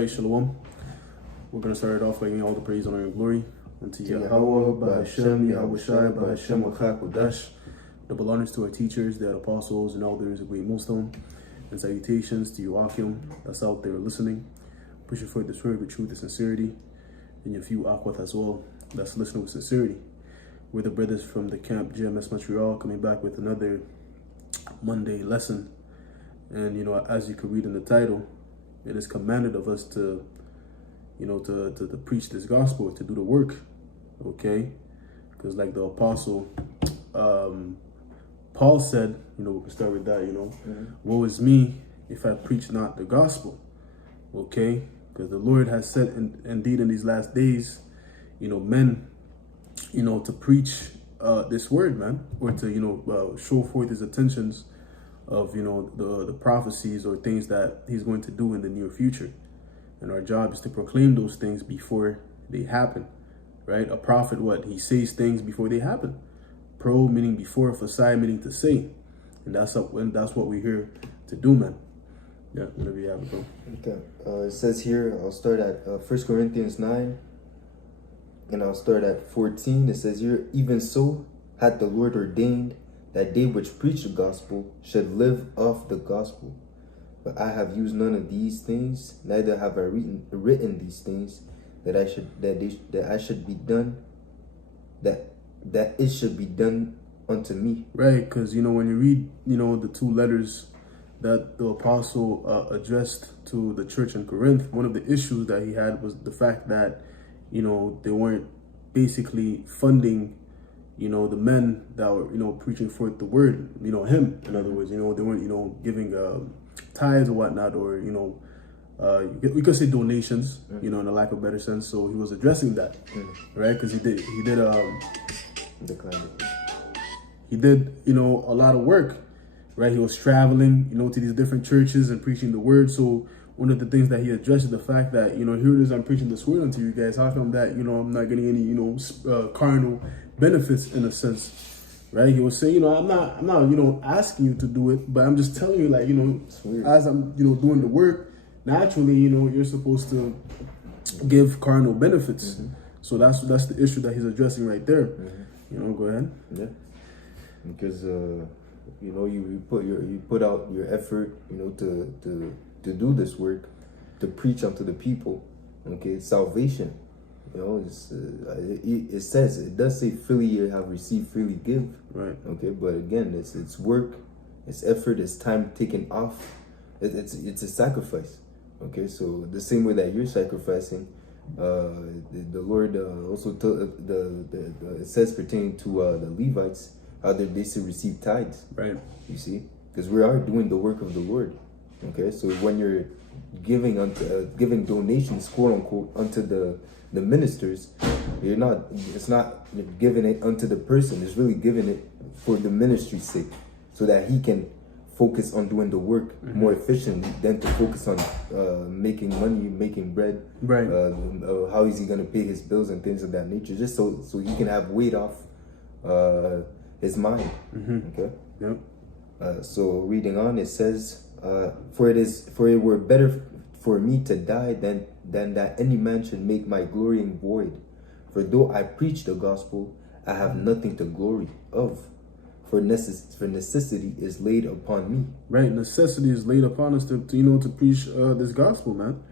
right, Shalom. We're going to start it off by giving all the praise, honor, and glory unto Yahweh, Bahashem, Yahushai, Bahashem, Wachakodash. Double honors to our teachers, the apostles, and elders of Great Millstone. And salutations to you, Akim, that's out there listening. Pushing forward this word with truth and sincerity. And your few Aquath as well, that's listening with sincerity. We're the brothers from the camp GMS Montreal, coming back with another Monday lesson. And, you know, as you can read in the title, it is commanded of us to, you know, to preach this gospel, to do the work, okay? Because like the apostle Paul said, you know, we can start with that, you know, woe is me if I preach not the gospel, okay? Because the Lord has said, indeed in these last days, you know, men, you know, to preach this word, man, or to, you know, show forth his intentions of, you know, the prophecies or things that he's going to do in the near future. And our job is to proclaim those things before they happen, right? A prophet, what? He says things before they happen. Pro meaning before, phasai meaning to say. And that's what we're here to do, man. Yeah, whenever you have it, bro. Okay. It says here, I'll start at 1 Corinthians 9, and I'll start at 14. It says here, even so hath the Lord ordained that they which preach the gospel should live off the gospel. But I have used none of these things, neither have I written these things, that it should be done unto me. Right, because, you know, when you read, you know, the two letters that the apostle addressed to the church in Corinth, one of the issues that he had was the fact that, you know, they weren't basically funding, you know, the men that were, you know, preaching forth the word, you know, him, in other words, you know, they weren't, you know, giving tithes or whatnot, or, you know, we could say donations, you know, in a lack of a better sense. So he was addressing that, right? Because he did, you know, a lot of work, right? He was traveling, you know, to these different churches and preaching the word. So one of the things that he addressed is the fact that, you know, here it is, I'm preaching this word unto you guys. How come that, you know, I'm not getting any, you know, carnal benefits in a sense, right? He was saying, you know, I'm not, you know, asking you to do it, but I'm just telling you, like, you know, as I'm, you know, doing the work, naturally, you know, you're supposed to give carnal benefits. So that's the issue that he's addressing right there. You know, go ahead. Yeah, because you know, you put out your effort, you know, to do this work, to preach unto the people. Okay, salvation. You know, it does say freely you have received, freely give. Right. Okay, but again, it's work, it's effort, it's time taken off. It's a sacrifice. Okay, so the same way that you're sacrificing, the Lord also it says pertaining to the Levites, how they should receive tithes. Right. You see, because we are doing the work of the Lord. Okay, so when you're giving donations, quote unquote, unto the ministers, it's not giving it unto the person. It's really giving it for the ministry's sake, so that he can focus on doing the work more efficiently than to focus on making money, making bread. Right. How is he going to pay his bills and things of that nature, just so he can have weight off his mind. Okay. Yep. So reading on, it says, for it were better for me to die than that any man should make my glorying void. For though I preach the gospel, I have nothing to glory of. For necessity is laid upon me. Right, necessity is laid upon us to you know, to preach this gospel, man.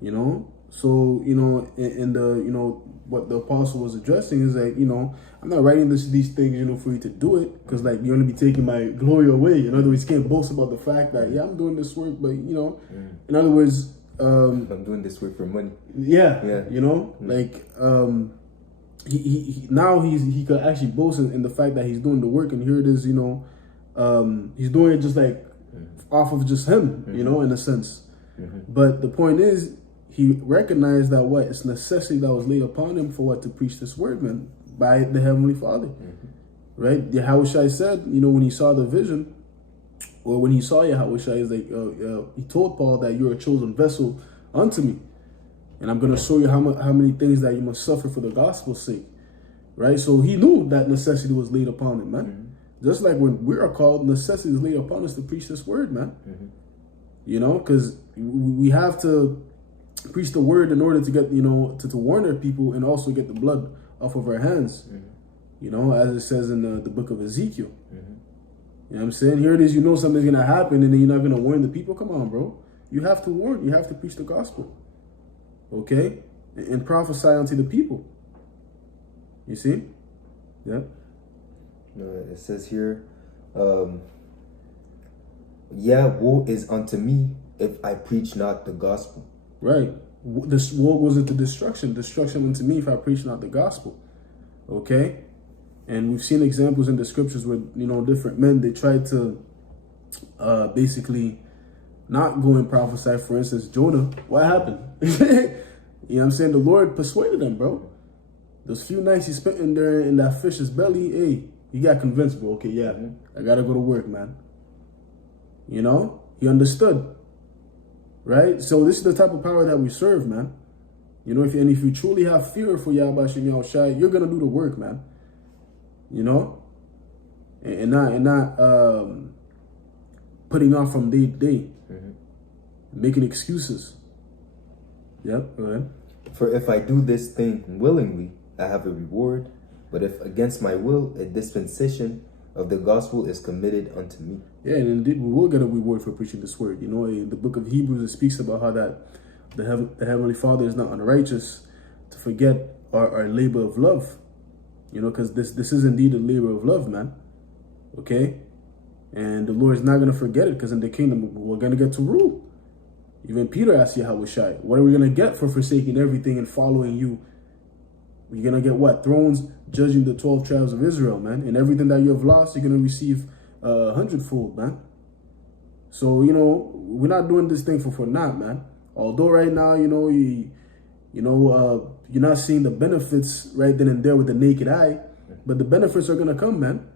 You know, so, you know, in the, you know, what the apostle was addressing is that, you know, I'm not writing these things, you know, for you to do it, because, like, you're going to be taking my glory away. In other words, you can't boast about the fact that, yeah, I'm doing this work, but, you know, in other words, I'm doing this work for money. Yeah. You know, like, he could actually boast in the fact that he's doing the work, and here it is, you know, he's doing it just like off of just him, you know, in a sense. But the point is, he recognized that it's necessity that was laid upon him for to preach this word, man, by the Heavenly Father, right? Yahushai said, you know, when he saw the vision, or when he saw Yahushai, is like he told Paul that you're a chosen vessel unto me. And I'm going to show you how many things that you must suffer for the gospel's sake, right? So he knew that necessity was laid upon him, man. Just like when we are called, necessity is laid upon us to preach this word, man. You know, because we have to preach the word in order to get, to warn our people and also get the blood off of our hands. As it says in the book of Ezekiel. You know what I'm saying? Here it is, something's going to happen and then you're not going to warn the people. Come on, bro. You have to warn. You have to preach the gospel. Okay? And prophesy unto the people. You see? Yeah. It says here, woe is unto me if I preach not the gospel. Right. This woe goes into destruction. Destruction unto me if I preach not the gospel. Okay? And we've seen examples in the scriptures where, different men, they tried to basically not go and prophesy. For instance, Jonah, what happened? You know what I'm saying? The Lord persuaded him, bro. Those few nights he spent in there in that fish's belly, hey, he got convinced, bro. Okay, yeah, I gotta go to work, man. He understood. Right? So this is the type of power that we serve, man. If you truly have fear for Yahweh Shem Yahushai, you're gonna do the work, man. And not putting off from day to day, making excuses. Yep, go ahead. For if I do this thing willingly, I have a reward. But if against my will, a dispensation of the gospel is committed unto me. Yeah, and indeed we will get a reward for preaching this word. In the book of Hebrews, it speaks about how that the Heavenly Father is not unrighteous to forget our labor of love. Because this is indeed a labor of love, man. Okay? And the Lord is not going to forget it, because in the kingdom, we're going to get to rule. Even Peter asked Yahushua, what are we going to get for forsaking everything and following you? You're going to get what? Thrones judging the 12 tribes of Israel, man. And everything that you have lost, you're going to receive 100-fold, man. So, we're not doing this thing for naught, man. Although right now, you're not seeing the benefits right then and there with the naked eye, but the benefits are going to come, man.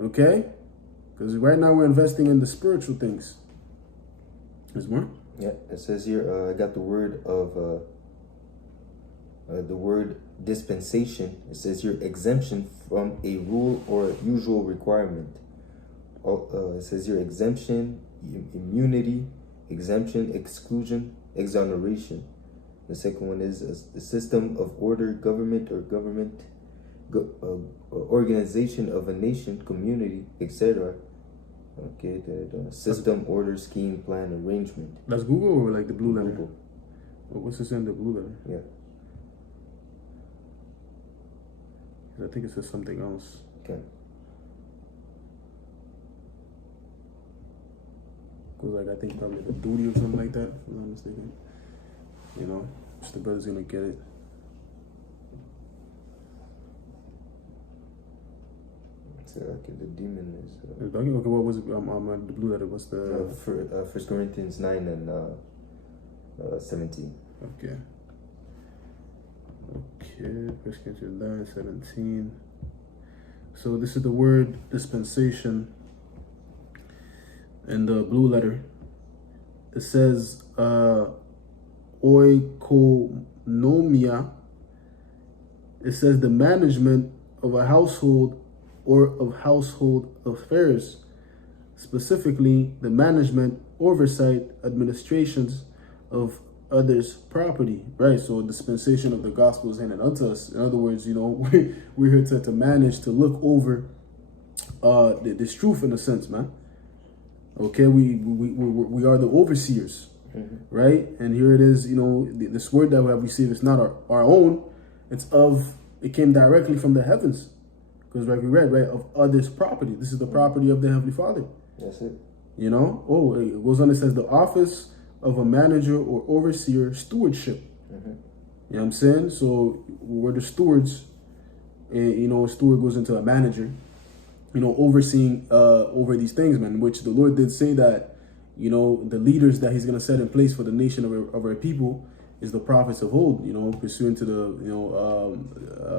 Okay? Because right now we're investing in the spiritual things. There's more? Yeah, it says here, I got the word of, the word dispensation. It says here, exemption from a rule or usual requirement. It says here, exemption, immunity, exemption, exclusion, exoneration. The second one is the system of order, government or government, organization of a nation, community, etc. Okay, the system, order, scheme, plan, arrangement. That's Google or like the blue letter? Google. What's this in the blue letter? Yeah. I think it says something else. Okay. Because I think probably the duty or something like that, if I'm not mistaken. Just the brother's gonna get it. So okay, the demon is. Okay, what was it? The blue letter. What's the? 1 Corinthians 9 and 17. Okay. 1 Corinthians 9, 17. So this is the word dispensation. In the blue letter, it says oikonomia. It says the management of a household or of household affairs, specifically the management, oversight, administrations of others' property, right? So dispensation of the gospel is handed unto us. In other words, we're here to manage, to look over this truth in a sense, man. Okay, we are the overseers, right? And here it is, this word that we have received is not our own. It came directly from the heavens. Because like we read, right, of others' property. This is the property of the Heavenly Father. That's it. It goes on, it says the office of a manager or overseer, stewardship. You know what I'm saying? So we're the stewards, and a steward goes into a manager, overseeing over these things, man, which the Lord did say that, the leaders that he's going to set in place for the nation of our people is the prophets of old, pursuant to the,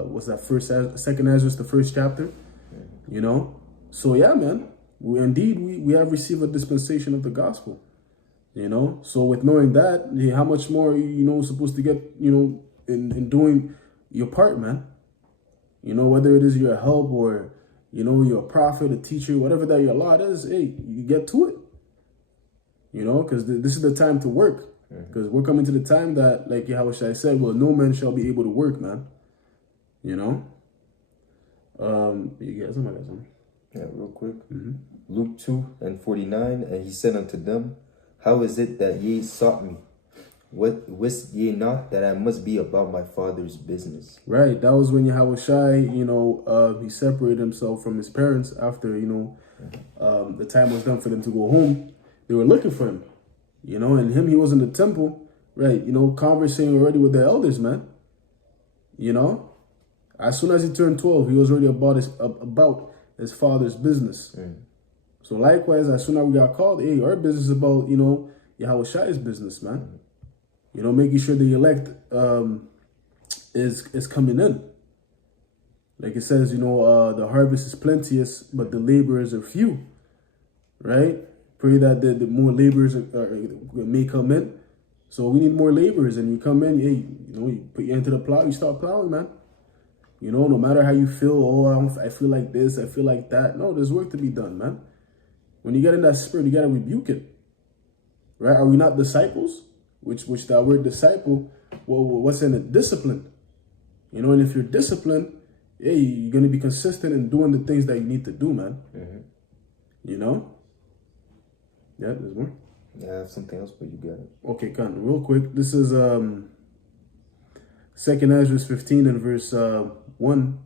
what's that, second Ezra, the first chapter, So yeah, man, we have received a dispensation of the gospel, So with knowing that, how much more, supposed to get, in doing your part, man, whether it is your help or, you're a prophet, a teacher, whatever that your lot is, hey, you get to it, because this is the time to work. Because we're coming to the time that, like Yahushua said, well, no man shall be able to work, man. You know? You guys, something? Yeah, real quick. Luke 2:49, and he said unto them, how is it that ye sought me? What wist ye not that I must be about my Father's business? Right. That was when Yahushua, he separated himself from his parents after, the time was done for them to go home. They were looking for him, and he was in the temple, right? Conversing already with the elders, man. As soon as he turned 12, he was already about his father's business. So likewise, as soon as we got called, hey, our business is about, Yahushua's business, man. Making sure the elect is coming in. Like it says, the harvest is plenteous, but the laborers are few. Right? Pray that the more laborers may come in. So we need more laborers, and you come in, hey, you put your hand to the plow, you start plowing, man. No matter how you feel, I feel like this, I feel like that. No, there's work to be done, man. When you get in that spirit, you got to rebuke it. Right? Are we not disciples? Which that word disciple, well, what's in it? Discipline. And if you're disciplined, hey, you're going to be consistent in doing the things that you need to do, man. Yeah, there's more. Yeah, I have something else, but you got it. Okay, come on, real quick. This is 2 Ezra 15 and verse 1.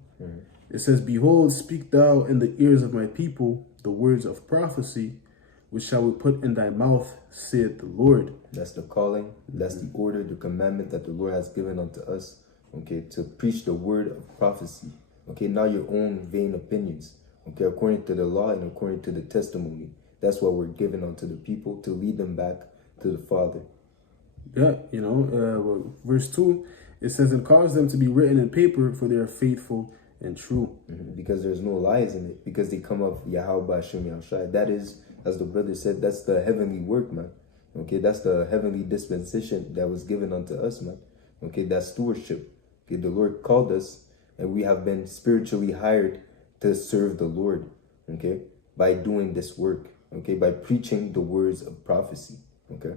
It says, behold, speak thou in the ears of my people the words of prophecy, which shall we put in thy mouth, saith the Lord. That's the calling. That's the order, the commandment that the Lord has given unto us. Okay, to preach the word of prophecy. Okay, not your own vain opinions. Okay, according to the law and according to the testimony. That's what we're given unto the people to lead them back to the Father. Yeah, verse 2, it says, and cause them to be written in paper, for they are faithful and true. Because there's no lies in it. Because they come of Yahweh Hashem Yahushua. That is, as the brother said, that's the heavenly work, man. Okay, that's the heavenly dispensation that was given unto us, man. Okay, that's stewardship. Okay, the Lord called us, and we have been spiritually hired to serve the Lord. Okay, by doing this work. Okay, by preaching the words of prophecy. Okay.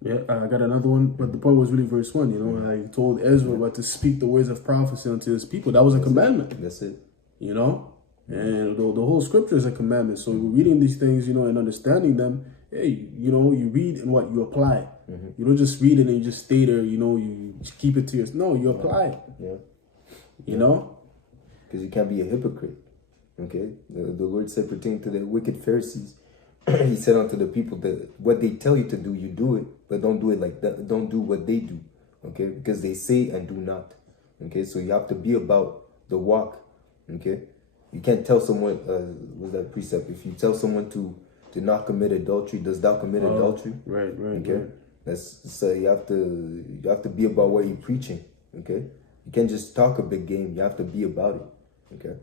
Yeah, I got another one, but the point was really verse 1. I told Ezra about to speak the words of prophecy unto his people. That was a commandment. That's it. And the whole scripture is a commandment. So we're reading these things, and understanding them. Hey, you read and what you apply. You don't just read it and you just stay there. You just keep it to yourself. No, you apply it. Yeah. Because you can't be a hypocrite. Okay, the Lord said pertaining to the wicked Pharisees, he said unto the people that what they tell you to do, you do it, but don't do it like that. Don't do what they do. Okay, because they say and do not. Okay, so you have to be about the walk. Okay. You can't tell someone, what's that precept? If you tell someone to not commit adultery, does thou commit adultery? Right. Okay. Right. That's so you have to be about what you're preaching. Okay. You can't just talk a big game. You have to be about it. Okay.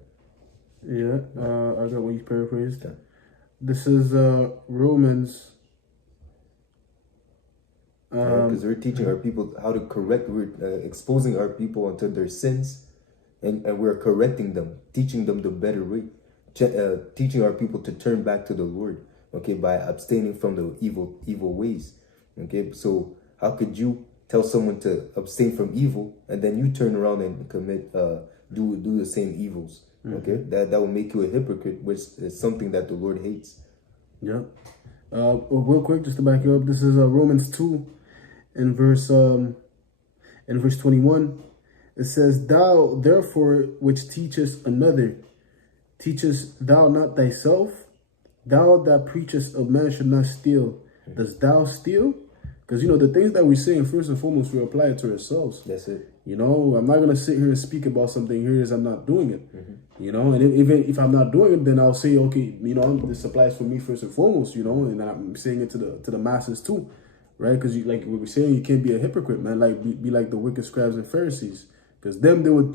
Yeah. I got what you paraphrased. Okay. This is Romans. Because we're teaching our people how to correct. We're exposing our people unto their sins. And we're correcting them, teaching them the better way, teaching our people to turn back to the Lord, okay, by abstaining from the evil ways, okay. So how could you tell someone to abstain from evil and then you turn around and commit, do the same evils, okay? That will make you a hypocrite, which is something that the Lord hates. Yeah. Well, real quick, just to back you up, this is Romans 2, in verse 21. It says, thou, therefore, which teachest another, teachest thou not thyself? Thou that preachest a man should not steal, dost thou steal? Because, the things that we say, first and foremost, we apply it to ourselves. That's it. I'm not going to sit here and speak about something here as I'm not doing it. And even if I'm not doing it, then I'll say, okay, this applies for me first and foremost, and I'm saying it to the masses too, right? Because like we were saying, you can't be a hypocrite, man. Like be like the wicked scribes and Pharisees. Because them, they would,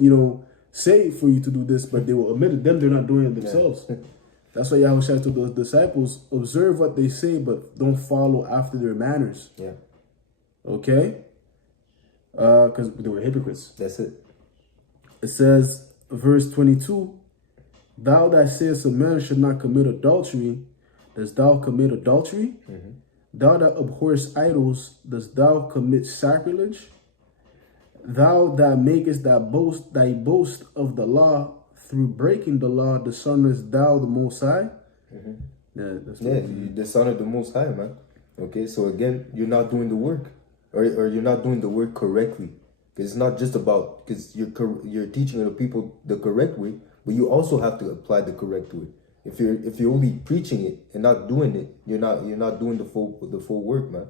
say for you to do this, but they will admit it. Them, they're not doing it themselves. Yeah. That's why Yahushua told the disciples, observe what they say, but don't follow after their manners. Yeah. Okay? Because they were hypocrites. That's it. It says, verse 22, thou that sayest a man should not commit adultery, dost thou commit adultery? Thou that abhorrest idols, dost thou commit sacrilege? Thou that makest thy boast of the law, through breaking the law, dishonest thou the Most High? You dishonor the Most High, man. Okay, so again, you're not doing the work, or you're not doing the work correctly. It's not just about, because you're teaching the people the correct way, but you also have to apply the correct way. If you're only preaching it and not doing it, you're not doing the full work, man.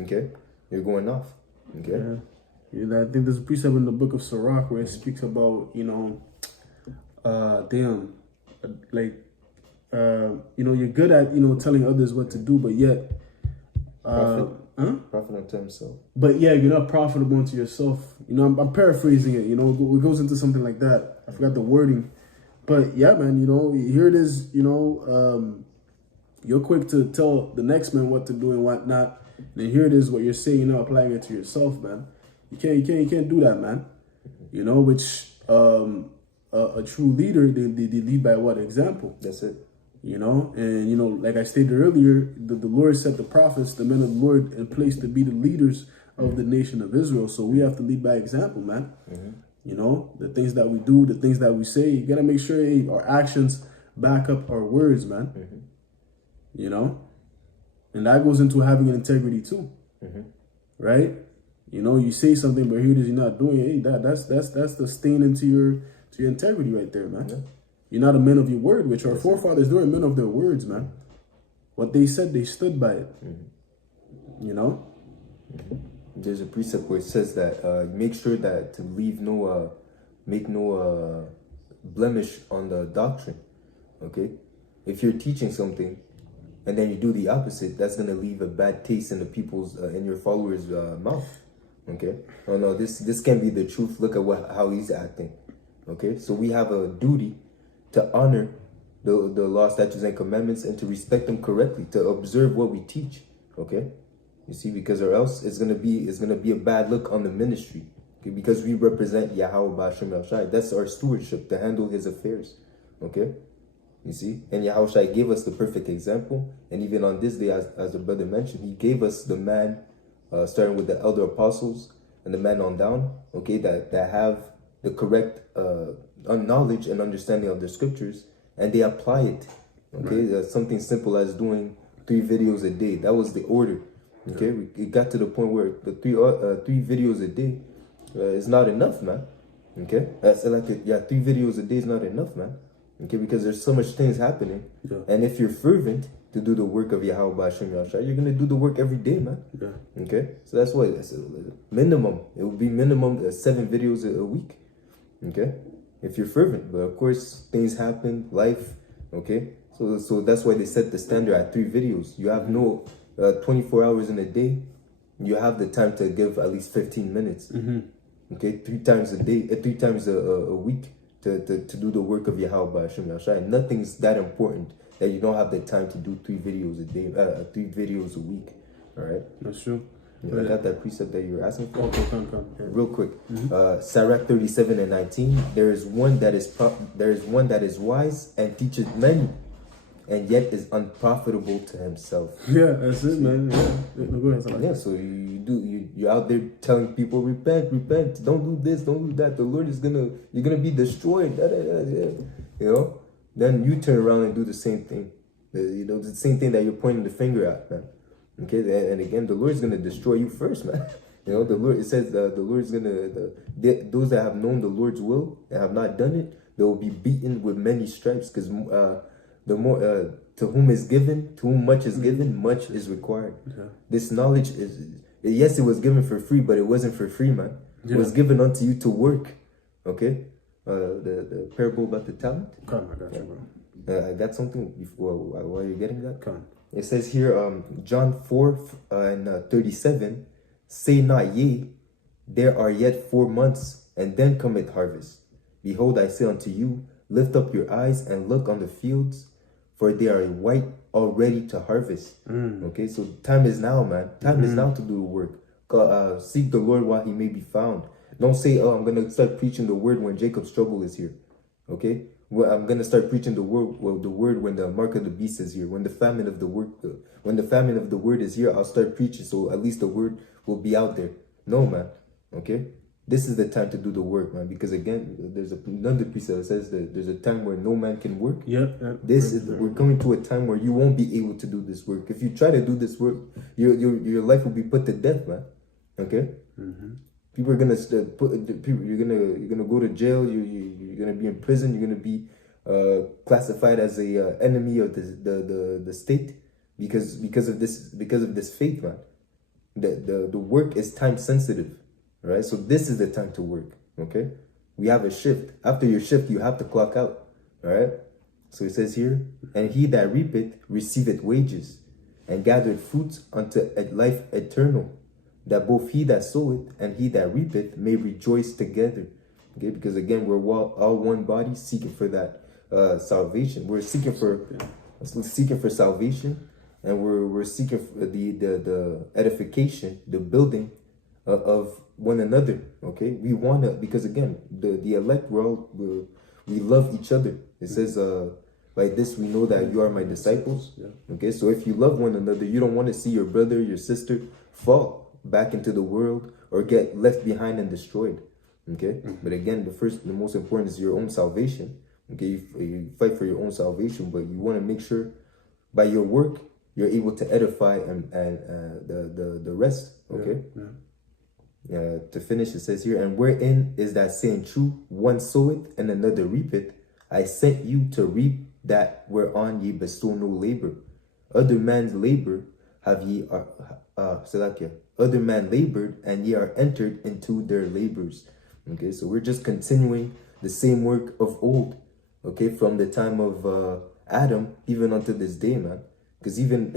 Okay, you're going off. Okay. Yeah, I think there's a precept in the book of Sirach where it speaks about, you're good at, telling others what to do, but yet, Profit unto himself. But yeah, you're not profitable unto yourself. I'm paraphrasing it. It goes into something like that. I forgot the wording, but yeah, man. Here it is. You're quick to tell the next man what to do and what not. And then here it is, what you're saying. Applying it to yourself, man. You can't do that, man. Which a true leader, they lead by what example? That's it. And like I stated earlier, the Lord set the prophets, the men of the Lord, in place to be the leaders of the nation of Israel. So we have to lead by example, man. The things that we do, the things that we say, you gotta make sure our actions back up our words, man. And that goes into having an integrity too, right? You say something, but here it is, you're not doing it. Hey, that's the stain into your integrity right there, man. Yeah. You're not a man of your word, which our forefathers were men of their words, man. What they said, they stood by it. There's a precept where it says that make sure that to leave make no blemish on the doctrine. Okay, if you're teaching something and then you do the opposite, that's gonna leave a bad taste in the people's in your followers' mouth. Okay, oh no, this can't be the truth. Look at how he's acting. Okay, so we have a duty to honor the law, statutes, and commandments, and to respect them correctly, to observe what we teach. Okay, you see, because or else it's gonna be a bad look on the ministry. Okay, because we represent Yahweh B'Ashem Yahushai. That's our stewardship, to handle His affairs. Okay, you see, and Yahushai gave us the perfect example, and even on this day, as the brother mentioned, He gave us the man, starting with the elder apostles and the man on down. Okay, that have the correct knowledge and understanding of the scriptures, and they apply it. Okay, something simple as doing 3 videos a day. That was the order. Okay, it got to the point where the three videos a day is not enough, man. Okay, that's like 3 videos a day is not enough, man. Okay, because there's so much things happening, and if you're fervent to do the work of Yahweh B'Ashem Yahushai, you're gonna do the work every day, man. Okay, so that's why it's minimum. It will be minimum 7 videos a week. Okay, if you're fervent, but of course things happen, life. Okay, so that's why they set the standard at 3 videos. You have no 24 hours in a day. You have the time to give at least 15 minutes. Okay, 3 times a day, 3 times a week to do the work of Yahweh B'Ashem Yahushai. Nothing's that important that you don't have the time to do 3 videos a day, 3 videos a week. All right, that's true. Yeah, I got that precept that you were asking for. Okay, come. Yeah. Real quick, Sirach 37:19. There is one that is wise and teaches many, and yet is unprofitable to himself. Yeah, that's it, man. Yeah, go ahead. Yeah, so you're out there telling people, repent, don't do this, don't do that. The Lord you're gonna be destroyed. Then you turn around and do the same thing. The same thing that you're pointing the finger at, man. Okay, and again, the Lord's gonna destroy you first, man. The Lord. It says the Lord's those that have known the Lord's will and have not done it, they will be beaten with many stripes. Because the more to whom is given, to whom much is given, much is required. Yeah. This knowledge it was given for free, but it wasn't for free, man. Yeah. It was given unto you to work. Okay, the parable about the talent. Come, I got you, bro. I got something before while you're getting that. Come. It says here, John 4 and 37, say not ye, there are yet 4 months, and then cometh harvest. Behold, I say unto you, lift up your eyes and look on the fields, for they are white already to harvest. Okay, so time is now, man. Time is now to do the work. Seek the Lord while he may be found. Don't say, I'm going to start preaching the word when Jacob's trouble is here. Okay? Well, I'm gonna start preaching the word. Well, the word when the mark of the beast is here, when the famine of the word is here, I'll start preaching. So at least the word will be out there. No, man. Okay, this is the time to do the work, man. Because again, there's another precept that says that there's a time where no man can work. Yep. We're coming to a time where you won't be able to do this work. If you try to do this work, your life will be put to death, man. Okay. Mm-hmm. People are gonna you're gonna go to jail. You're gonna be in prison. You're gonna be classified as a enemy of the state because of this faith, man. The work is time sensitive, right? So this is the time to work. Okay, we have a shift. After your shift, you have to clock out. All right. So it says here, and he that reapeth receiveth wages, and gathereth fruits unto life eternal, that both he that soweth and he that reapeth may rejoice together. Okay, because again, we're all one body seeking for that salvation. We're seeking for salvation, and we're seeking for the edification, the building of one another. Okay, we want to, because again, the elect, we love each other. It says, by this we know that you are my disciples. Yeah. Okay, so if you love one another, you don't want to see your brother, your sister fall back into the world or get left behind and destroyed. Okay, but again, the most important is your own salvation. Okay, you fight for your own salvation, but you want to make sure by your work you're able to edify and the rest. Okay. To finish, it says here, and wherein is that saying true? One soweth and another reapeth. I sent you to reap that whereon ye bestow no labor. Other man's labor have ye other man labored, and ye are entered into their labors. Okay, so we're just continuing the same work of old. Okay, from the time of Adam even unto this day, man. Because even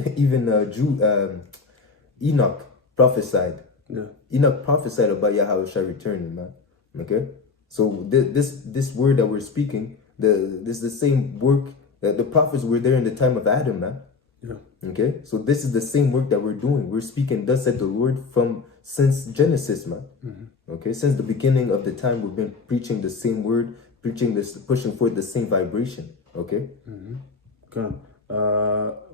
Enoch prophesied. Yeah. Enoch prophesied about Yahweh returning, man. Okay, so this word that we're speaking, this is the same work that the prophets were there in the time of Adam, man. Yeah. Okay, so this is the same work that we're doing. We're speaking, thus said the Lord, since Genesis, man. Mm-hmm. Okay, since the beginning of the time, we've been preaching the same word, pushing forth the same vibration. Okay. Mm-hmm. Okay.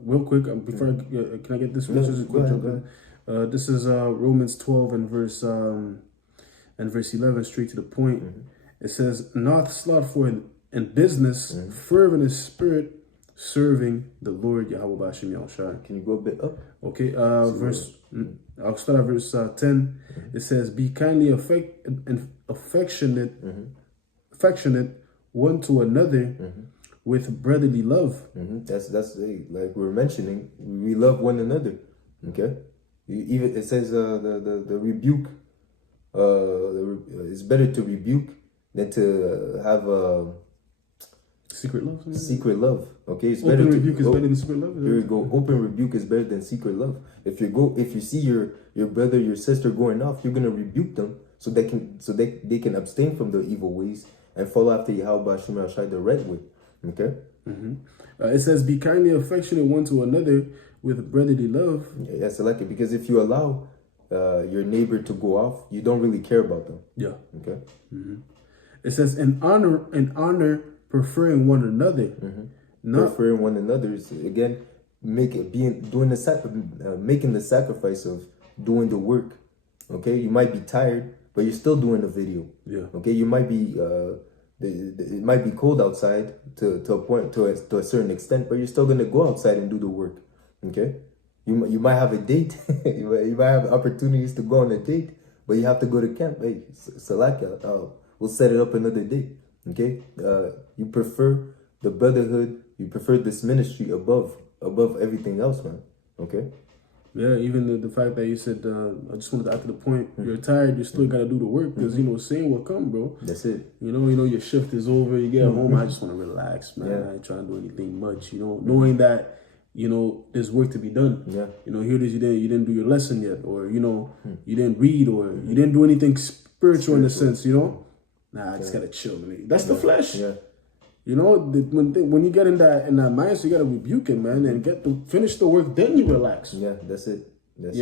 Real quick, before can I get this? No, go ahead. This is Romans 12 and verse 11, straight to the point. Mm-hmm. It says, "Not slothful in business, mm-hmm. fervent in spirit, serving the Lord Yahweh B'Hashem Yahushua." Can you go a bit up? Okay, I'll start at verse 10. Mm-hmm. It says, "Be kindly affectionate, mm-hmm. affectionate one to another, mm-hmm. with brotherly love." Mm-hmm. That's like we were mentioning, we love one another. Okay, even it says the rebuke. It's better to rebuke than to have secret love. Secret love. Okay, it's open better rebuke is better than secret love. Here we go. Open rebuke is better than secret love. If you see your brother, your sister going off, you're gonna rebuke them so they can abstain from the evil ways and follow after Yahweh B'Hashem Yahushua the right way. Okay. Mm-hmm. It says, "Be kindly affectionate one to another with brotherly love." Yeah, I like it, because if you allow your neighbor to go off, you don't really care about them. Yeah. Okay. Mm-hmm. It says, "In honor, preferring one another." Mm-hmm. Preferring one another is, again, making the sacrifice of doing the work. Okay, you might be tired, but you're still doing the video. Yeah. Okay, you might be it might be cold outside to a point, to a certain extent, but you're still gonna go outside and do the work. Okay, you might have a date, you might have opportunities to go on a date, but you have to go to camp. Hey, Salakia, we'll set it up another day. Okay, you prefer the brotherhood, you prefer this ministry above everything else, man. Okay. Yeah, even the fact that you said, I just wanted to add to the point, you're tired, you still got to do the work, because, sin will come, bro. That's it. You know, your shift is over, you get home, I just want to relax, man. I ain't trying to do anything much, knowing that, there's work to be done. Yeah. Here it is, you didn't do your lesson yet, or, you didn't read, or you didn't do anything spiritual in a sense, Nah, I just got to chill, man. That's the flesh. Yeah. When you get in that mindset, you gotta rebuke it, man, and finish the work. Then you relax. Yeah, that's it. And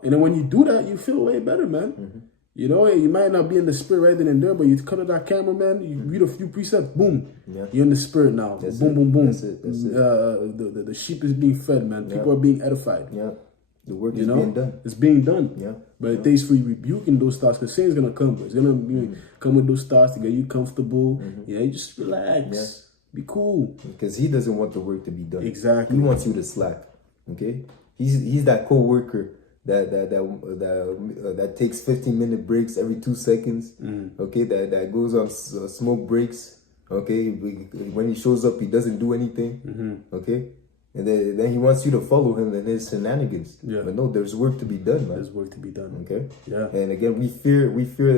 then when you do that, you feel way better, man. You know, you might not be in the spirit right then and there, but you cut out that camera, man. You read a few precepts, boom, you're in the spirit now. That's boom, it. boom, boom. That's it. That's it. The sheep is being fed, man. People are being edified. Yeah, the work is being done. It's being done. Yeah, but it takes for you rebuking those thoughts, because Satan's gonna come. It's gonna come with those thoughts to get you comfortable. Yeah, you just relax. Yeah. Be cool. Because he doesn't want the work to be done. Exactly. He wants you to slack. Okay, he's that co-worker that takes 15-minute breaks every 2 seconds. Okay, that goes on smoke breaks. Okay, when he shows up, he doesn't do anything. Okay, and then he wants you to follow him in his shenanigans. Yeah. But no, there's work to be done, man. There's work to be done. Okay. Yeah. And again, we fear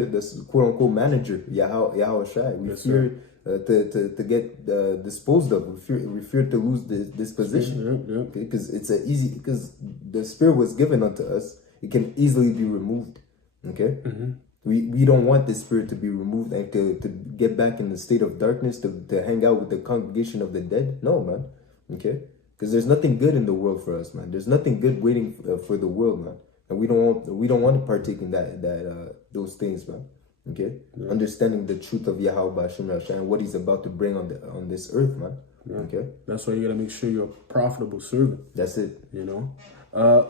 this quote unquote manager, Yahweh Shai. We fear to get disposed of. We fear to lose this position. Okay, because because the spirit was given unto us. It can easily be removed. Okay. We don't want this spirit to be removed and to get back in the state of darkness, to hang out with the congregation of the dead. No, man. Okay. Because there's nothing good in the world for us, man. There's nothing good waiting for the world, man. And we don't want to partake in those things, man. Okay, understanding the truth of Yahweh Hashem and what He's about to bring on this earth, man. Okay, that's why you gotta make sure you're a profitable servant. That's it. You know,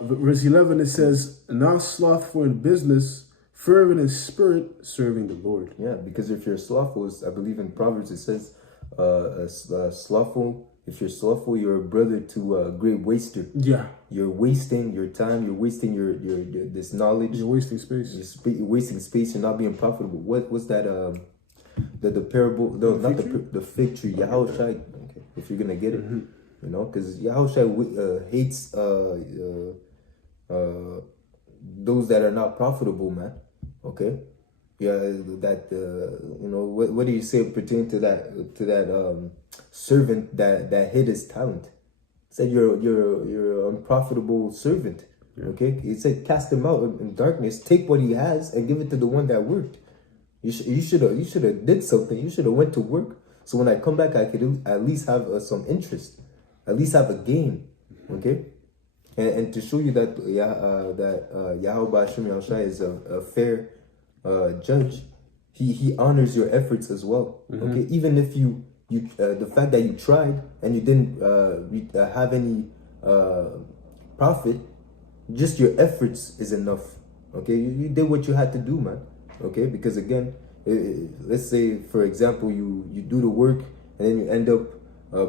verse 11 it says, "Not slothful in business, fervent in spirit, serving the Lord." Yeah, because if you're slothful, I believe in Proverbs it says, slothful. If you're slothful, you're a brother to a great waster. Yeah. You're wasting your time. You're wasting your this knowledge. You're wasting space. You're wasting space. You're not being profitable. What was that? The parable? No, not the fig tree. Yahweh Shai. Okay, if you're gonna get it, you know, because Yahweh Shai hates those that are not profitable, man. Okay. Yeah, that you know, what do you say pertaining to that servant that hid his talent? It said you're an unprofitable servant. Okay, it said cast him out in darkness, take what he has and give it to the one that worked. You should have did something. You should have went to work. So when I come back, I could at least have some interest, at least have a gain. Okay, and to show you that Yahweh Hashem Yahushua is a fair judge, he honors your efforts as well. Okay, even if you the fact that you tried and you didn't have any profit, just your efforts is enough. Okay, you did what you had to do, man. Okay, because again, let's say for example you do the work and then you end up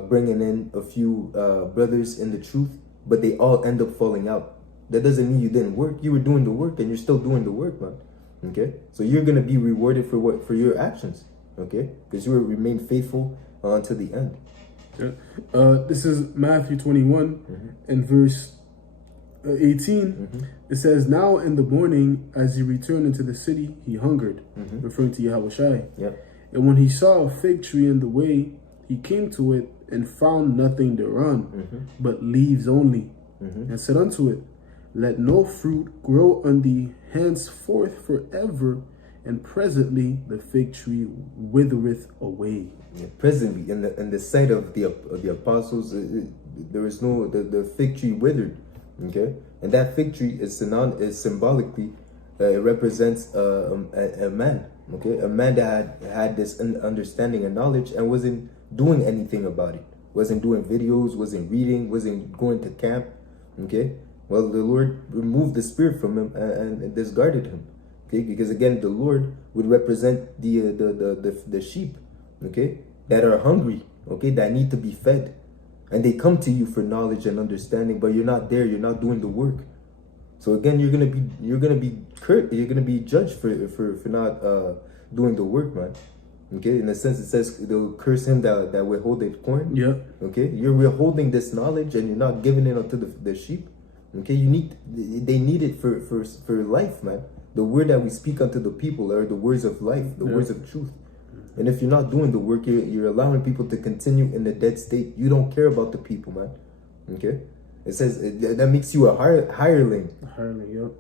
bringing in a few brothers in the truth, but they all end up falling out. That doesn't mean you didn't work. You were doing the work and you're still doing the work, man. Okay, so you're gonna be rewarded for your actions. Okay, because you will remain faithful until the end. Yeah. This is Matthew 21 and verse 18. It says, "Now in the morning, as he returned into the city, he hungered," referring to Yahweh Shai. And when he saw a fig tree in the way, he came to it and found nothing thereon, but leaves only, and said unto it, "Let no fruit grow on thee henceforth forever." And presently the fig tree withereth away. Yeah, presently, in the sight of the apostles, there is no the fig tree withered. Okay, and that fig tree is symbolically it represents a man. Okay, a man that had this understanding and knowledge and wasn't doing anything about it. Wasn't doing videos. Wasn't reading. Wasn't going to camp. Okay. Well, the Lord removed the spirit from him and discarded him. Okay, because again, the Lord would represent the sheep, okay, that are hungry, okay, that need to be fed, and they come to you for knowledge and understanding, but you're not there, you're not doing the work. So again, you're gonna be judged for not doing the work, man. Okay, in a sense, it says they'll curse him that withholdeth corn. Yeah. Okay, you're withholding this knowledge and you're not giving it unto the sheep. Okay, they need it for life, man. The word that we speak unto the people are the words of life, the words of truth. And if you're not doing the work, you're allowing people to continue in the dead state. You don't care about the people, man. Okay, it says that makes you a hireling.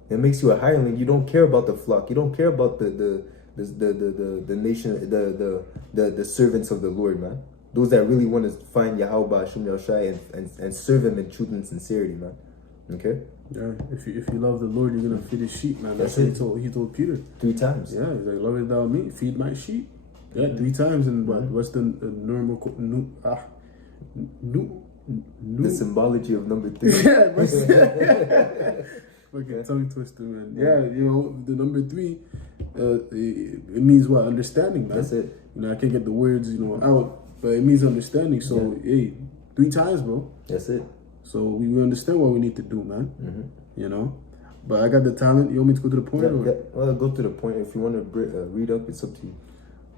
It makes you a hireling. You don't care about the flock. You don't care about the nation, the servants of the Lord, man. Those that really want to find Yahweh Hashem Yahushai and serve him in truth and sincerity, man. Okay. Yeah, if you love the Lord, you're gonna feed His sheep, man. That's That's it. what he told Peter. 3 times. Yeah, he's like, love thou me, feed my sheep. Yeah, 3 times. And what's the normal The symbology of number 3. Yeah, fucking tongue twister, man. Yeah, the number 3, it means what? Understanding, man. That's it. I can't get the words, out, but it means understanding. So, hey, 3 times, bro. That's it. So we understand what we need to do, man. But I got the talent. You want me to go to the point? Yeah. Well, go to the point. If you want to read up, it's up to you.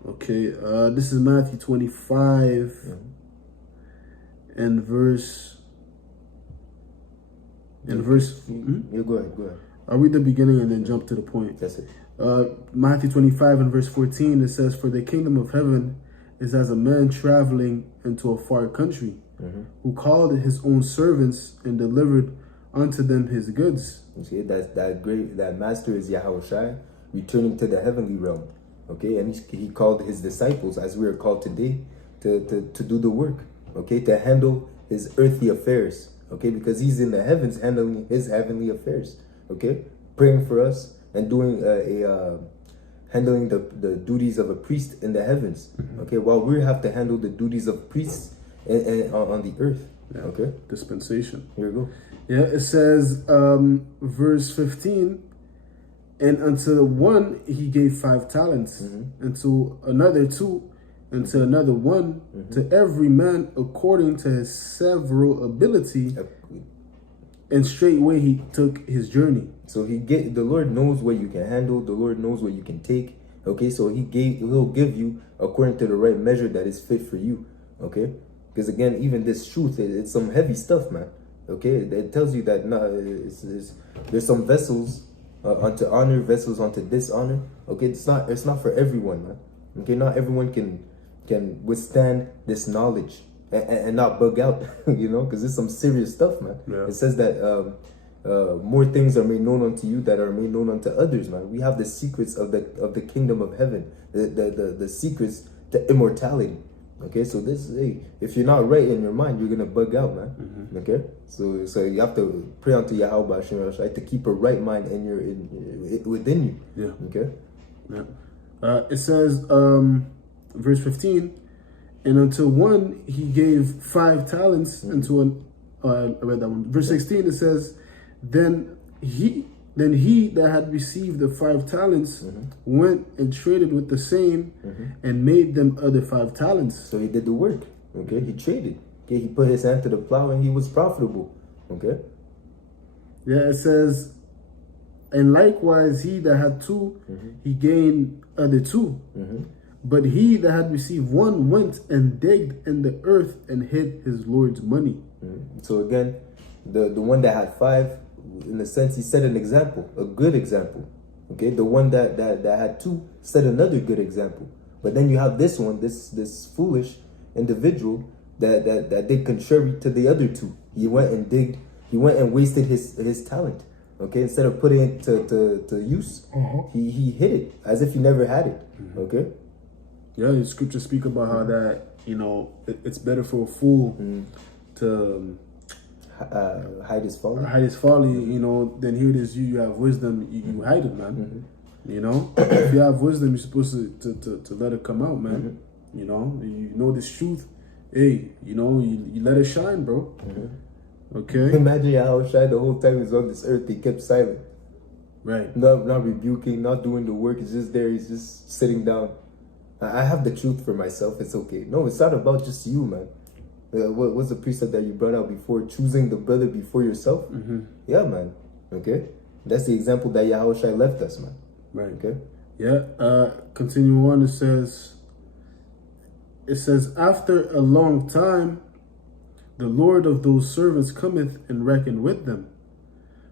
Okay. This is Matthew 25 and verse. Yeah, go ahead. I'll read the beginning and then jump to the point. That's it. Matthew 25 and verse 14. It says, "For the kingdom of heaven is as a man traveling into a far country, who called his own servants and delivered unto them his goods." You see, that master is Yahushua returning to the heavenly realm. Okay, and he called his disciples, as we are called today, to do the work. Okay, to handle his earthly affairs. Okay, because he's in the heavens handling his heavenly affairs. Okay, praying for us and doing handling the duties of a priest in the heavens. Okay, while we have to handle the duties of priests on the earth. Okay, dispensation. Here we go. Yeah, it says, verse 15, "And unto the one he gave 5 talents, and to another 2, and to another 1, to every man according to his several ability. And straightway he took his journey." So the Lord knows what you can handle. The Lord knows what you can take. Okay, so he'll give you according to the right measure that is fit for you. Okay, because again, even this truth, it's some heavy stuff, man. Okay, it tells you that there's some vessels unto honor, vessels unto dishonor. Okay, it's not for everyone, man. Okay, not everyone can withstand this knowledge and not bug out, because it's some serious stuff, man. Yeah. It says that more things are made known unto you that are made known unto others, man. We have the secrets of the kingdom of heaven, the secrets to immortality. Okay, so if you're not right in your mind, you're gonna bug out, man. Okay, so you have to pray unto Yahweh to keep a right mind within you. Yeah. Okay. Yeah. It says, verse 15, "And unto one he gave 5 talents, and to an I read that one. Verse 16, it says, Then he that had received the 5 talents went and traded with the same and made them other 5 talents. So he did the work. Okay, he traded. Okay, he put his hand to the plow and he was profitable. Okay. Yeah, it says, "And likewise he that had 2, he gained other 2. But he that had received 1 went and digged in the earth and hid his Lord's money." So again, the one that had 5, in a sense, he set an example, a good example. Okay, the one that had 2 set another good example. But then you have this one, this foolish individual that did contrary to the other 2. He went and wasted his talent. Okay, instead of putting it to use, he hid it as if he never had it. Okay. Yeah, the scriptures speak about how that it's better for a fool to hide his folly. Then here it is, you have wisdom, you hide it, man. If you have wisdom, you're supposed to let it come out, man. You know this truth. Hey, you let it shine, bro. Okay. Imagine how Shai the whole time he's on this earth, he kept silent. Right. Not rebuking, not doing the work. He's just there. He's just sitting down. I have the truth for myself. It's okay. No, it's not about just you, man. What was the precept that you brought out before? Choosing the brother before yourself? Yeah, man. Okay? That's the example that Yahushua left us, man. Right. Okay? Yeah. Continue on. It says, "After a long time, the Lord of those servants cometh and reckoned with them.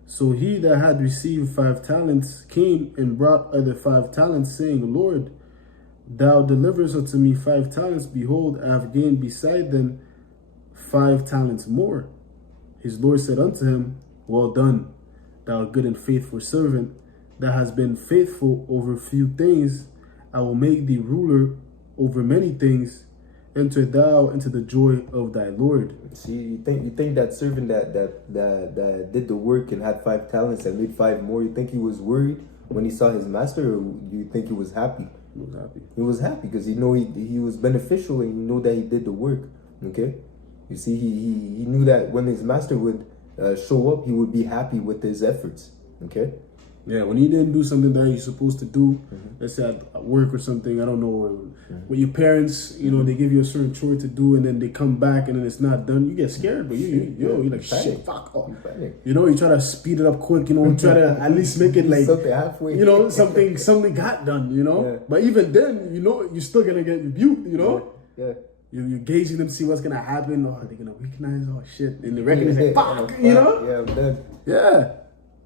So he that had received 5 talents came and brought other 5 talents, saying, Lord, thou deliverest unto me 5 talents. Behold, I have gained beside them 5 talents more. His Lord said unto him, Well done, thou good and faithful servant. Thou hast been faithful over few things. I will make thee ruler over many things. enter thou into the joy of thy Lord. See, you think that servant that did the work and had 5 talents and made 5 more, you think he was worried when he saw his master, or do you think he was happy? He was happy. He was happy because he was beneficial, and he knew that he did the work. Okay, you see, he knew that when his master would show up, he would be happy with his efforts. Okay. Yeah, when he didn't do something that he's supposed to do, let's say at work or something, I don't know, with your parents, you know, they give you a certain chore to do, and then they come back and then it's not done, you get scared, but you're like, shit, fuck off. You know, you try to speed it up quick, you know, try to at least make it like, something halfway. you know, something got done, you know? Yeah. But even then, you know, you're still gonna get rebuked, you know? Yeah. You're gauging them to see what's gonna happen, or are they gonna recognize, oh shit, and they recognize, like, fuck, you know? Yeah, I'm done. Yeah.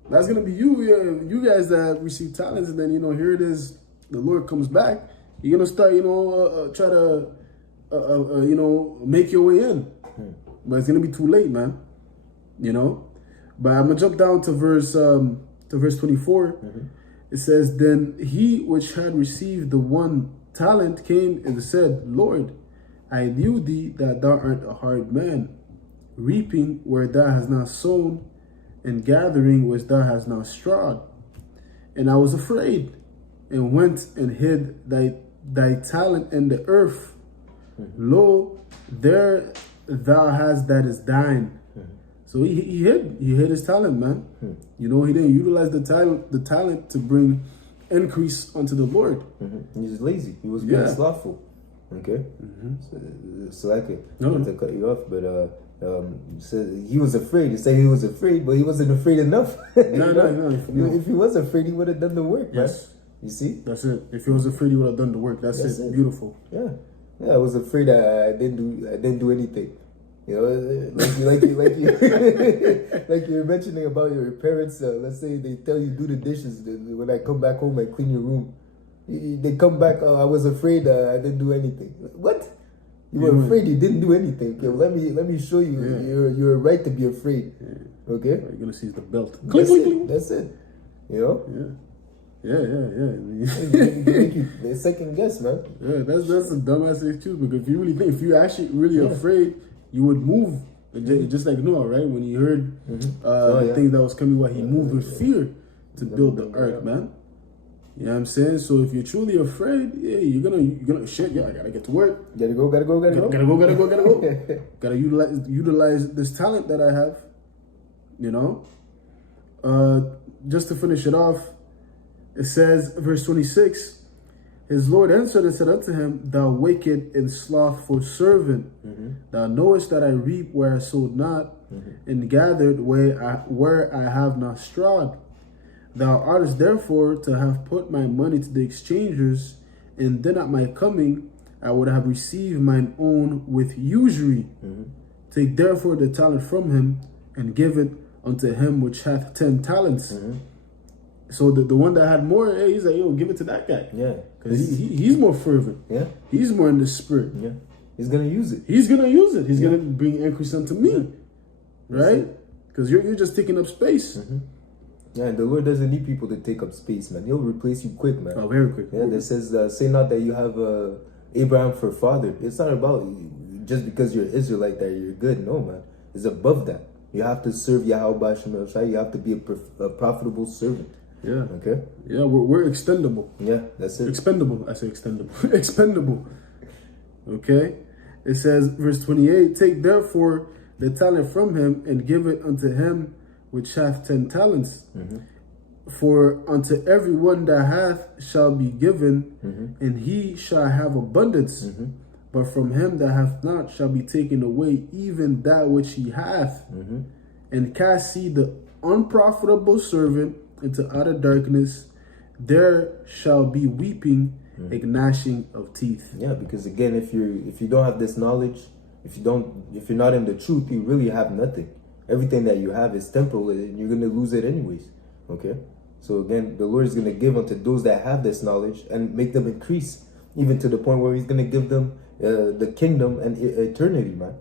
That's gonna be you guys that receive talents, and then, you know, here it is, the Lord comes back. You're gonna start, you know, try to, you know, make your way in, but it's gonna be too late, man. You know. But I'm gonna jump down to verse 24. It says, "Then he which had received the 1 talent came and said, Lord, I knew thee that thou art a hard man, reaping where thou hast not sown, and gathering which thou hast not strawed. And I was afraid, and went and hid thy talent in the earth. Lo, there thou hast that is thine." So he hid his talent, man. You know, he didn't utilize the talent to bring increase unto the Lord. He was lazy. He was being slothful. Okay. So I could to cut you off, but so he was afraid. You say he was afraid, but he wasn't afraid enough. No. If he was afraid, he would have done the work. Yes. Right? You see? That's it. If he was afraid, he would have done the work. That's it. Beautiful. Yeah. I was afraid. I didn't do anything. You know, like you're mentioning about your parents. Let's say they tell you do the dishes. When I come back home, I clean your room. They come back. I was afraid. I didn't do anything. What? You were afraid you didn't do anything. Okay, let me show you. You're right to be afraid. Okay. You're gonna seize the belt. That's it. You know. Yeah. They second guess, man. Yeah, that's a dumbass excuse, because if you really think, if you're actually really afraid, you would move. Just like Noah, right? When he heard the thing that was coming, he moved with fear to build the ark, man. You know what I'm saying? So if you're truly afraid, you're gonna shit. Yeah, I gotta get to work. Gotta go. Gotta utilize this talent that I have. You know. Just to finish it off, it says, verse 26. His Lord answered and said unto him, Thou wicked and slothful servant, thou knowest that I reap where I sowed not, and gathered where I have not strawed. Thou oughtest therefore to have put my money to the exchangers, and then at my coming I would have received mine own with usury. Take therefore the talent from him, and give it unto him which hath 10 talents. So the one that had more, he's like, yo, give it to that guy. Yeah. Because he's more fervent. Yeah. He's more in the spirit. Yeah. He's going to use it. He's going to use it. He's going to bring increase unto me. Right? Because you're just taking up space. Yeah, and the Lord doesn't need people to take up space, man. He'll replace you quick, man. Oh, very quick. Yeah, that says, say not that you have Abraham for father. It's not about just because you're Israelite that you're good. No, man. It's above that. You have to serve Yahweh Shem Shai. You have to be a profitable servant. Yeah. Okay. Yeah, we're extendable. Yeah, that's it. Expendable. I say extendable. Expendable. Okay. It says, verse 28, Take therefore the talent from him, and give it unto him which hath 10 talents. For unto every one that hath shall be given, and he shall have abundance. But from him that hath not shall be taken away even that which he hath. And cast ye the unprofitable servant into utter darkness. There shall be weeping and gnashing of teeth. Yeah, because again, if you don't have this knowledge, if you're not in the truth, you really have nothing. Everything that you have is temporal, and you're gonna lose it anyways. Okay. So again, the Lord is gonna give unto those that have this knowledge and make them increase, even to the point where He's gonna give them the kingdom and eternity, man.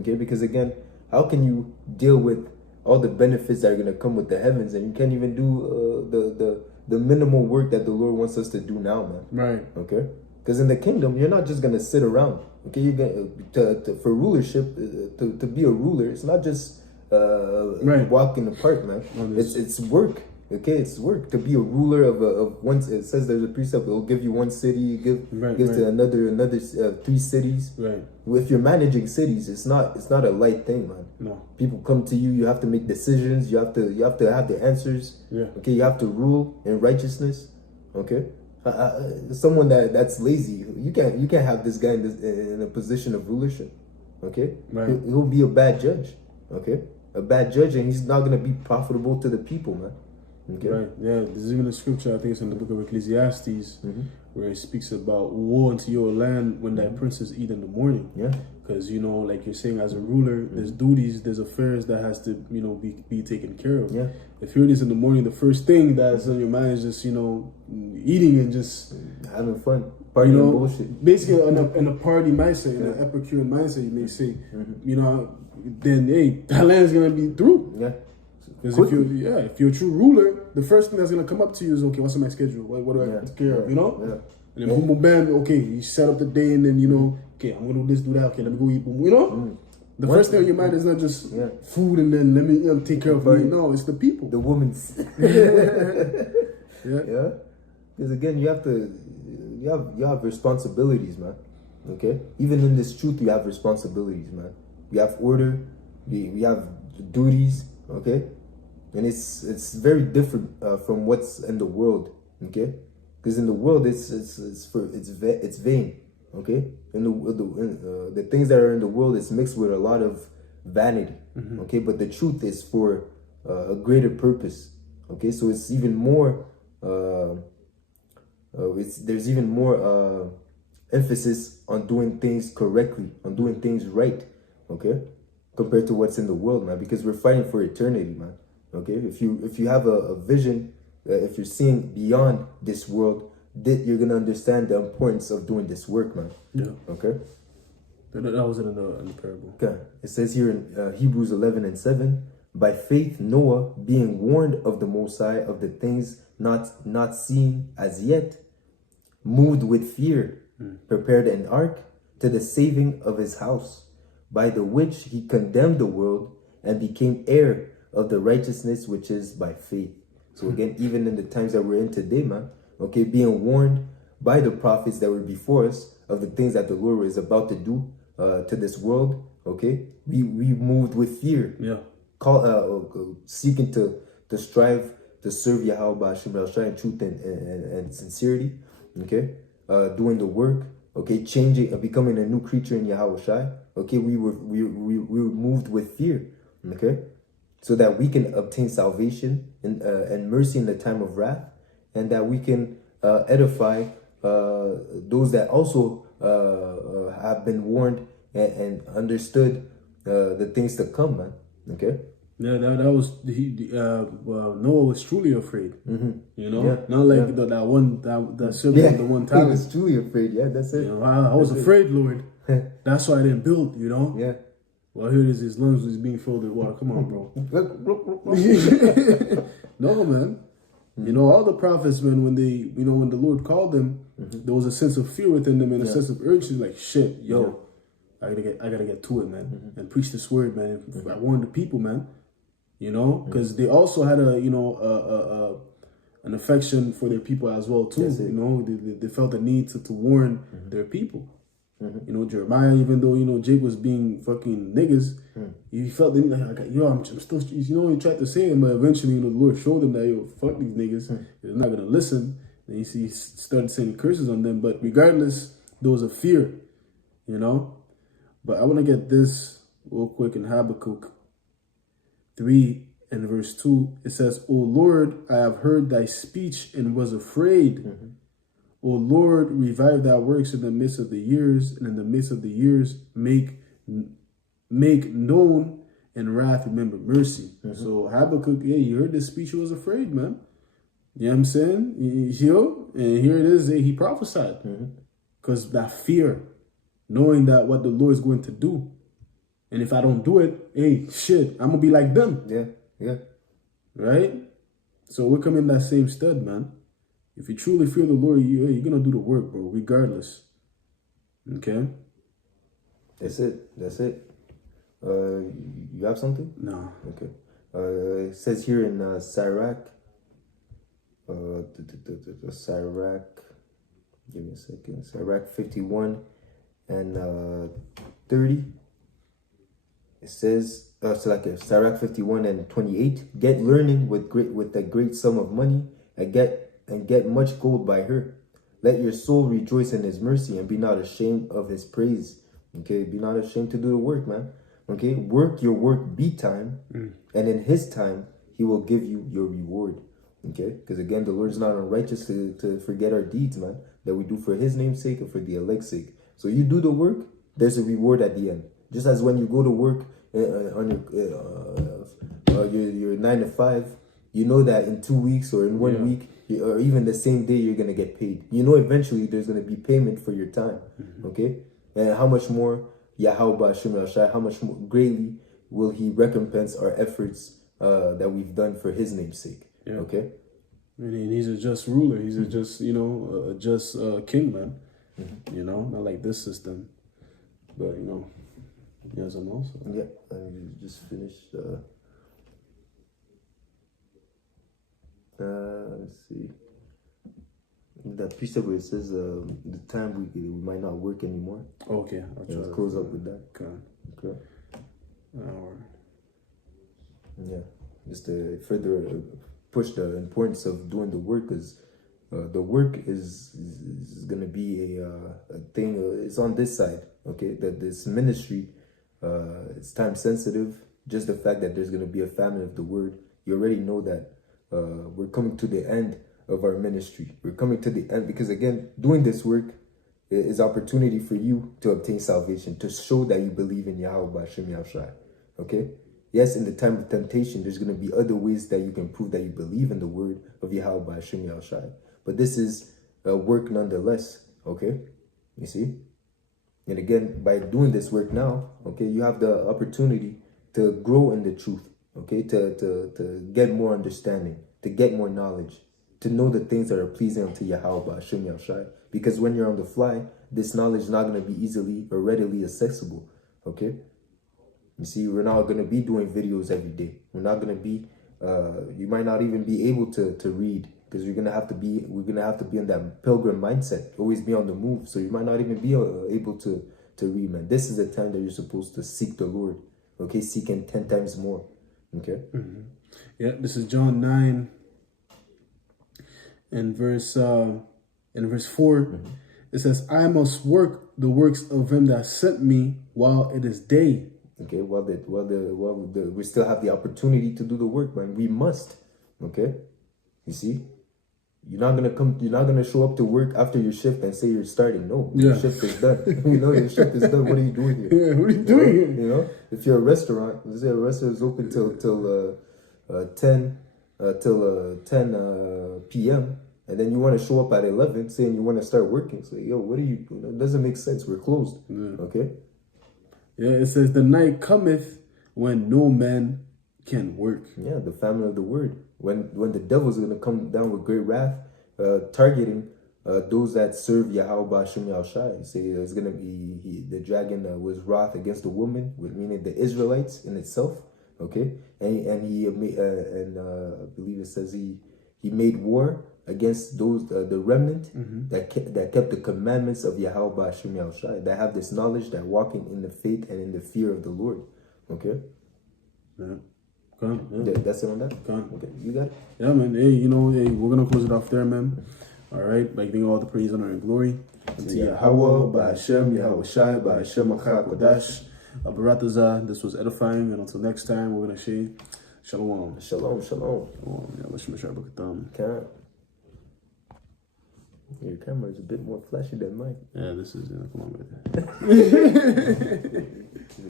Okay. Because again, how can you deal with all the benefits that are gonna come with the heavens, and you can't even do the minimal work that the Lord wants us to do now, man? Right. Okay. Because in the kingdom, you're not just gonna sit around. Okay, you get for rulership, to be a ruler. It's not just walk in the park, man. It's work. Okay, it's work to be a ruler of one. It says there's a precept. It'll give you one city, give to another 3 cities. Right. If you're managing cities, it's not a light thing, man. No. People come to you. You have to make decisions. You have to have the answers. Yeah. Okay, you have to rule in righteousness. Okay. Someone that's lazy, you can't have this guy in a position of rulership. Okay. Right. He'll be a bad judge. Okay. A bad judge, and he's not gonna be profitable to the people, man. Okay. Right. Yeah. There's even a scripture, I think it's in the book of Ecclesiastes, where it speaks about woe unto your land when thy princes eat in the morning. Yeah. Because, you know, like you're saying, as a ruler, there's duties, there's affairs that has to, you know, be taken care of. Yeah. If you're this in the morning, the first thing that's on your mind is just, you know, eating and just having fun, partying, you know, bullshit. Basically, in a party mindset, in an Epicurean mindset, you may say, you know, then hey, that land's gonna be through. Yeah. Because if you're a true ruler, the first thing that's gonna come up to you is, okay, what's on my schedule? What do I have to take care of? You know? Yeah. And then boom, boom, bam. Okay, you set up the day, and then you know, okay, I'm gonna do this, do that. Okay, let me go eat. Boom, you know? The first thing on your mind is not just food, and then let me take care of me. No, it's the people. The woman's. Yeah. Because again, you have responsibilities, man. Okay. Even in this truth, you have responsibilities, man. We have order. We have duties. Okay. And it's very different from what's in the world. Okay. Because in the world, it's vain. Okay. In the things that are in the world, it's mixed with a lot of vanity. Okay. But the truth is for a greater purpose. Okay. So it's even more. There's even more emphasis on doing things correctly, on doing things right. Okay. Compared to what's in the world, man. Because we're fighting for eternity, man. Okay. If you have a vision. If you're seeing beyond this world, you're gonna understand the importance of doing this work, man. Yeah. Okay. That was in the parable. Okay. It says here in Hebrews 11:7, by faith Noah, being warned of the Most High of the things not seen as yet, moved with fear, prepared an ark to the saving of his house, by the which he condemned the world and became heir of the righteousness which is by faith. So again, even in the times that we're in today, man, okay, being warned by the prophets that were before us of the things that the Lord is about to do to this world, okay, we moved with fear. Yeah. Seeking to strive to serve Yahweh Hashem in truth and sincerity, okay, doing the work, okay, changing, becoming a new creature in Yahweh Shai, okay, we were moved with fear, okay, so that we can obtain salvation and mercy in the time of wrath, and that we can edify those that also have been warned and understood the things to come, man. Okay. Yeah, that was Noah was truly afraid. You know, not like that servant with the one talent. He was truly afraid. Yeah, that's it. You know, I was afraid, Lord. That's why I didn't build. You know. Yeah. Well, here it is. His lungs was being filled with water. Come on, bro. No, man. You know, all the prophets, man, when the Lord called them, there was a sense of fear within them and a sense of urgency. Like, shit, yo, I gotta get to it, man, and preach this word, man. I warn the people, man. You know, because they also had an affection for their people as well too. You know, they felt the need to warn their people. You know, Jeremiah, even though, you know, Jake was being fucking niggas, he felt the need, like, yo, I'm still, you know, he tried to say him, but eventually, you know, the Lord showed him that, yo, fuck these niggas, they're not gonna listen. And he started saying curses on them, but regardless, there was a fear, you know. But I want to get this real quick in Habakkuk 3 and verse 2. It says, O Lord, I have heard thy speech and was afraid. O Lord, revive thy works in the midst of the years, and in the midst of the years make known and wrath remember mercy. So Habakkuk, yeah, you heard this speech, he was afraid, man. You know what I'm saying? And here it is, he prophesied. Because that fear, knowing that what the Lord is going to do. And if I don't do it, hey, shit, I'm going to be like them. Yeah. Right? So we're coming that same stud, man. if you truly fear the Lord, you're going to do the work, bro, regardless. Okay? That's it. You have something? No. Okay. It says here in Sirach, Sirach, give me a second. Sirach 51 and 30. It says, Sirach 51 and 28. Get learning with a great sum of money, and get much gold by her. Let your soul rejoice in his mercy, and be not ashamed of his praise. Okay, be not ashamed to do the work, man. Okay, work your work time, and in his time he will give you your reward. Okay, because again, the Lord is not unrighteous to forget our deeds, man, that we do for his name's sake and for the elect's sake. So you do the work, there's a reward at the end. Just as when you go to work on your 9 to 5, you know that in 2 weeks or in 1 week or even the same day you're gonna get paid. You know eventually there's gonna be payment for your time. Okay, and how much more Yahweh Hashem El Shai, how much more greatly will he recompense our efforts that we've done for his name's sake. Okay, and he's a just ruler. He's a just, a just king, man. You know, not like this system, but he has them also. Yeah, I just finished. Let's see. That precept where it says the time we might not work anymore. Okay, I'll try to close up with that. Okay. Yeah, just to further push the importance of doing the work, because the work is gonna be a thing. It's on this side, okay? That this ministry, it's time sensitive. Just the fact that there's gonna be a famine of the word, you already know that we're coming to the end of our ministry. We're coming to the end because again, doing this work is opportunity for you to obtain salvation, to show that you believe in Yahweh Hashem Yahushua. Okay. Yes, in the time of temptation, there's going to be other ways that you can prove that you believe in the word of Yahweh Hashem Yahushua. But this is work nonetheless, okay? You see? And again, by doing this work now, okay, you have the opportunity to grow in the truth, okay? To get more understanding, to get more knowledge, to know the things that are pleasing unto Yahweh Hashem Yahushua. Because when you're on the fly, this knowledge is not going to be easily or readily accessible, okay? You see, we're not going to be doing videos every day. We're not going to be, you might not even be able to read, because we're going to have to be in that pilgrim mindset, always be on the move. So you might not even be able to read, man. This is the time that you're supposed to seek the Lord, okay? Seeking 10 times more, okay? Yeah, this is John 9 and verse 4. It says, I must work the works of him that sent me while it is day. Okay, we still have the opportunity to do the work, man. We must. Okay, you see, you're not gonna show up to work after your shift and say you're starting. No, your shift is done. Your shift is done. What are you doing here? Yeah, what are you doing here? You know, if you're a restaurant, let's say a restaurant is open till 10 p.m. and then you want to show up at 11, saying you want to start working. So what are you? It doesn't make sense. We're closed. Okay. Yeah, it says the night cometh when no man can work. Yeah, the famine of the word. When the devil's going to come down with great wrath, targeting those that serve Yahweh Hashem Yahushua. Say it's going to be the dragon was wrath against the woman, meaning the Israelites in itself. Okay, and he I believe it says he made war against those the remnant that kept the commandments of Yahweh Hashem Yahushua, that have this knowledge, that walking in the faith and in the fear of the Lord. Okay. Yeah. That's it on that. Okay, you got it. Yeah, man. Hey, we're gonna close it off there, man. All right, by giving all the praise, honor, and glory to Yahweh, by Hashem, Yahweh Shai, by Hashem Achak Wadash, Baratazah. This was edifying, and until next time, we're gonna say shalom. Shalom. Okay. Your camera is a bit more flashy than mine. Yeah, this is come on, man.